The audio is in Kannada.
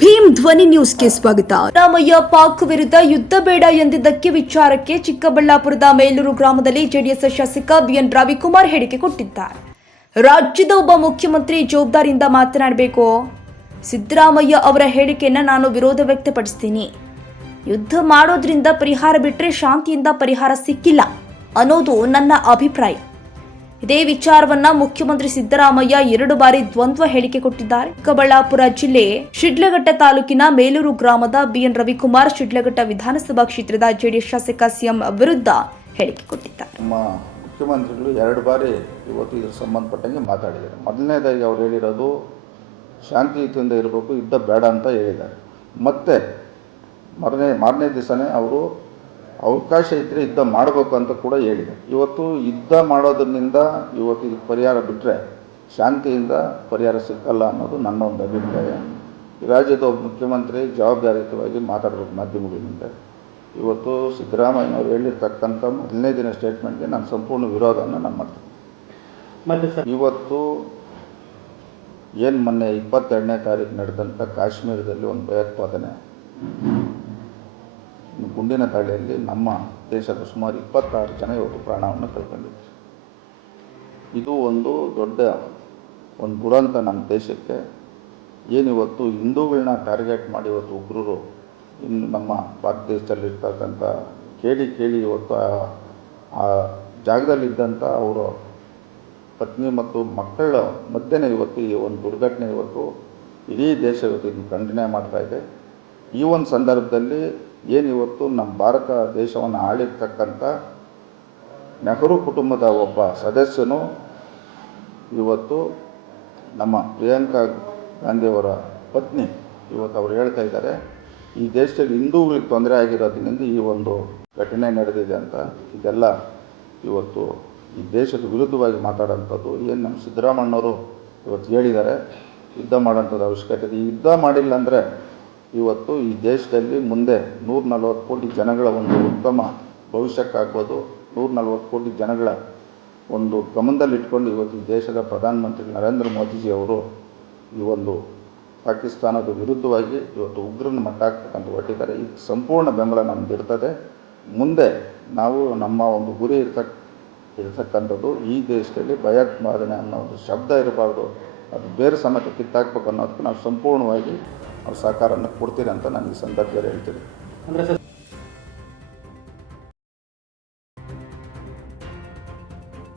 ಭೀಮ್ ಧ್ವನಿ ನ್ಯೂಸ್ಗೆ ಸ್ವಾಗತ. ರಾಮಯ್ಯ ಪಾಕ್ ವಿರುದ್ಧ ಯುದ್ಧ ಬೇಡ ಎಂದಿದ್ದಕ್ಕೆ ವಿಚಾರಕ್ಕೆ ಚಿಕ್ಕಬಳ್ಳಾಪುರದ ಮೇಲೂರು ಗ್ರಾಮದಲ್ಲಿ ಜೆಡಿಎಸ್ ಶಾಸಕ ಬಿಎನ್ ರವಿಕುಮಾರ್ ಹೇಳಿಕೆ ಕೊಟ್ಟಿದ್ದಾರೆ. ರಾಜ್ಯದ ಒಬ್ಬ ಮುಖ್ಯಮಂತ್ರಿ ಜವಾಬ್ದಾರಿಯಿಂದ ಮಾತನಾಡಬೇಕು. ಸಿದ್ದರಾಮಯ್ಯ ಅವರ ಹೇಳಿಕೆಯನ್ನ ನಾನು ವಿರೋಧ ವ್ಯಕ್ತಪಡಿಸ್ತೀನಿ. ಯುದ್ಧ ಮಾಡೋದ್ರಿಂದ ಪರಿಹಾರ ಬಿಟ್ಟರೆ ಶಾಂತಿಯಿಂದ ಪರಿಹಾರ ಸಿಕ್ಕಿಲ್ಲ ಅನ್ನೋದು ನನ್ನ ಅಭಿಪ್ರಾಯ. ಇದೇ ವಿಚಾರವನ್ನ ಮುಖ್ಯಮಂತ್ರಿ ಸಿದ್ದರಾಮಯ್ಯ ಎರಡು ಬಾರಿ ದ್ವಂದ್ವ ಹೇಳಿಕೆ ಕೊಟ್ಟಿದ್ದಾರೆ. ಚಿಕ್ಕಬಳ್ಳಾಪುರ ಜಿಲ್ಲೆ ಶಿಡ್ಲಘಟ್ಟ ತಾಲೂಕಿನ ಮೇಲೂರು ಗ್ರಾಮದ ಬಿಎನ್ ರವಿಕುಮಾರ್ ಶಿಡ್ಲಘಟ್ಟ ವಿಧಾನಸಭಾ ಕ್ಷೇತ್ರದ ಜೆಡಿಎಸ್ ಶಾಸಕ ಸಿಎಂ ವಿರುದ್ಧ ಹೇಳಿಕೆ ಕೊಟ್ಟಿದ್ದಾರೆ. ನಮ್ಮ ಮುಖ್ಯಮಂತ್ರಿಗಳು ಎರಡು ಬಾರಿ ಇವತ್ತು ಇದ್ರ ಸಂಬಂಧಪಟ್ಟಂಗೆ ಮಾತಾಡಿದ್ದಾರೆ. ಮೊದಲನೇದಾಗಿ ಅವ್ರು ಹೇಳಿರೋದು ಶಾಂತಿಯುತಿಯಿಂದ ಇರಬೇಕು, ಯುದ್ಧ ಬೇಡ ಅಂತ ಹೇಳಿದ್ದಾರೆ. ಮತ್ತೆ ಮರನೇ ಮಾರನೇ ದಿವಸನೇ ಅವರು ಅವಕಾಶ ಇದ್ದರೆ ಯುದ್ಧ ಮಾಡಬೇಕು ಅಂತ ಕೂಡ ಹೇಳಿದೆ. ಇವತ್ತು ಯುದ್ಧ ಮಾಡೋದ್ರಿಂದ ಇವತ್ತು ಇದಕ್ಕೆ ಪರಿಹಾರ ಬಿಟ್ಟರೆ ಶಾಂತಿಯಿಂದ ಪರಿಹಾರ ಸಿಕ್ಕಲ್ಲ ಅನ್ನೋದು ನನ್ನ ಒಂದು ಅಭಿಪ್ರಾಯ. ರಾಜ್ಯದ ಒಬ್ಬ ಮುಖ್ಯಮಂತ್ರಿ ಜವಾಬ್ದಾರಿಯುತವಾಗಿ ಮಾತಾಡಬೇಕು ಮಾಧ್ಯಮಗಳಿಂದ. ಮುಂದೆ ಇವತ್ತು ಸಿದ್ದರಾಮಯ್ಯನವರು ಹೇಳಿರ್ತಕ್ಕಂಥ ಮೊದಲನೇ ದಿನ ಸ್ಟೇಟ್ಮೆಂಟ್ಗೆ ನಾನು ಸಂಪೂರ್ಣ ವಿರೋಧವನ್ನು ನಾನು ಮಾಡ್ತೀನಿ. ಮತ್ತೆ ಸರ್. ಇವತ್ತು ಏನು ಮೊನ್ನೆ ಇಪ್ಪತ್ತೆರಡನೇ ತಾರೀಕು ನಡೆದಂಥ ಕಾಶ್ಮೀರದಲ್ಲಿ ಒಂದು ಭಯೋತ್ಪಾದನೆ ಗುಂಡಿನ ದಾಳಿಯಲ್ಲಿ ನಮ್ಮ ದೇಶದ ಸುಮಾರು ಇಪ್ಪತ್ತಾರು ಜನ ಇವತ್ತು ಪ್ರಾಣವನ್ನು ಕಳ್ಕೊಂಡಿದ್ದಾರೆ. ಇದು ಒಂದು ದೊಡ್ಡ ಒಂದು ದುರಂತ ನಮ್ಮ ದೇಶಕ್ಕೆ. ಏನಿವತ್ತು ಹಿಂದೂಗಳನ್ನ ಟಾರ್ಗೆಟ್ ಮಾಡಿ ಇವತ್ತು ಉಗ್ರರು ಇನ್ನು ನಮ್ಮ ಭಾರತ ದೇಶದಲ್ಲಿರ್ತಕ್ಕಂಥ ಕೇಳಿ ಕೇಳಿ ಇವತ್ತು ಆ- ಜಾಗದಲ್ಲಿದ್ದಂಥ ಅವರು ಪತ್ನಿ ಮತ್ತು ಮಕ್ಕಳ ಮಧ್ಯೆ ಇವತ್ತು ಈ ಒಂದು ದುರ್ಘಟನೆ ಇವತ್ತು ಇಡೀ ದೇಶ ಇವತ್ತು ಇದನ್ನು ಖಂಡನೆ ಮಾಡ್ತಾ ಇದೆ. ಈ ಒಂದು ಸಂದರ್ಭದಲ್ಲಿ ಏನು ಇವತ್ತು ನಮ್ಮ ಭಾರತ ದೇಶವನ್ನು ಆಳಿರ್ತಕ್ಕಂಥ ನೆಹರು ಕುಟುಂಬದ ಒಬ್ಬ ಸದಸ್ಯನು ಇವತ್ತು ನಮ್ಮ ಪ್ರಿಯಾಂಕಾ ಗಾಂಧಿಯವರ ಪತ್ನಿ ಇವತ್ತು ಅವರು ಹೇಳ್ತಾ ಇದ್ದಾರೆ, ಈ ದೇಶದಲ್ಲಿ ಹಿಂದೂಗಳಿಗೆ ತೊಂದರೆ ಆಗಿರೋದ್ರಿಂದ ಈ ಒಂದು ಘಟನೆ ನಡೆದಿದೆ ಅಂತ. ಇದೆಲ್ಲ ಇವತ್ತು ಈ ದೇಶದ ವಿರುದ್ಧವಾಗಿ ಮಾತಾಡೋಂಥದ್ದು. ಏನು ನಮ್ಮ ಸಿದ್ದರಾಮಣ್ಣವರು ಇವತ್ತು ಹೇಳಿದ್ದಾರೆ, ಯುದ್ಧ ಮಾಡೋಂಥದ್ದು ಅವಶ್ಯಕತೆ ಇದೆ. ಯುದ್ಧ ಮಾಡಿಲ್ಲ ಅಂದರೆ ಇವತ್ತು ಈ ದೇಶದಲ್ಲಿ ಮುಂದೆ ನೂರ ನಲ್ವತ್ತು ಕೋಟಿ ಜನಗಳ ಒಂದು ಉತ್ತಮ ಭವಿಷ್ಯಕ್ಕಾಗ್ಬೋದು. ನೂರ ನಲ್ವತ್ತು ಕೋಟಿ ಜನಗಳ ಒಂದು ಗಮನದಲ್ಲಿಟ್ಕೊಂಡು ಇವತ್ತು ಈ ದೇಶದ ಪ್ರಧಾನಮಂತ್ರಿ ನರೇಂದ್ರ ಮೋದಿಜಿ ಅವರು ಈ ಒಂದು ಪಾಕಿಸ್ತಾನದ ವಿರುದ್ಧವಾಗಿ ಇವತ್ತು ಉಗ್ರನ ಮಟ್ಟ ಹಾಕ್ತಕ್ಕಂಥ ಹೊಟ್ಟಿದ್ದಾರೆ ಈ ಸಂಪೂರ್ಣ ಬೆಂಬಲ ನಮ್ದು ಇರ್ತದೆ. ಮುಂದೆ ನಾವು ನಮ್ಮ ಒಂದು ಗುರಿ ಇರ್ತಕ್ಕ ಇರ್ತಕ್ಕಂಥದ್ದು ಈ ದೇಶದಲ್ಲಿ ಭಯೋತ್ಪಾದನೆ ಅನ್ನೋ ಒಂದು ಶಬ್ದ ಇರಬಾರ್ದು. ಅದು ಬೇರೆ ಸಮೇತ ಕಿತ್ತಾಕ್ಬೇಕು ಅನ್ನೋದಕ್ಕೆ ನಾವು ಸಂಪೂರ್ಣವಾಗಿ ಅವ್ರು ಸಹಕಾರವನ್ನು ಕೊಡ್ತೀರಿ ಅಂತ ನಾನು ಈ ಸಂದರ್ಭದಲ್ಲಿ ಹೇಳ್ತೀನಿ.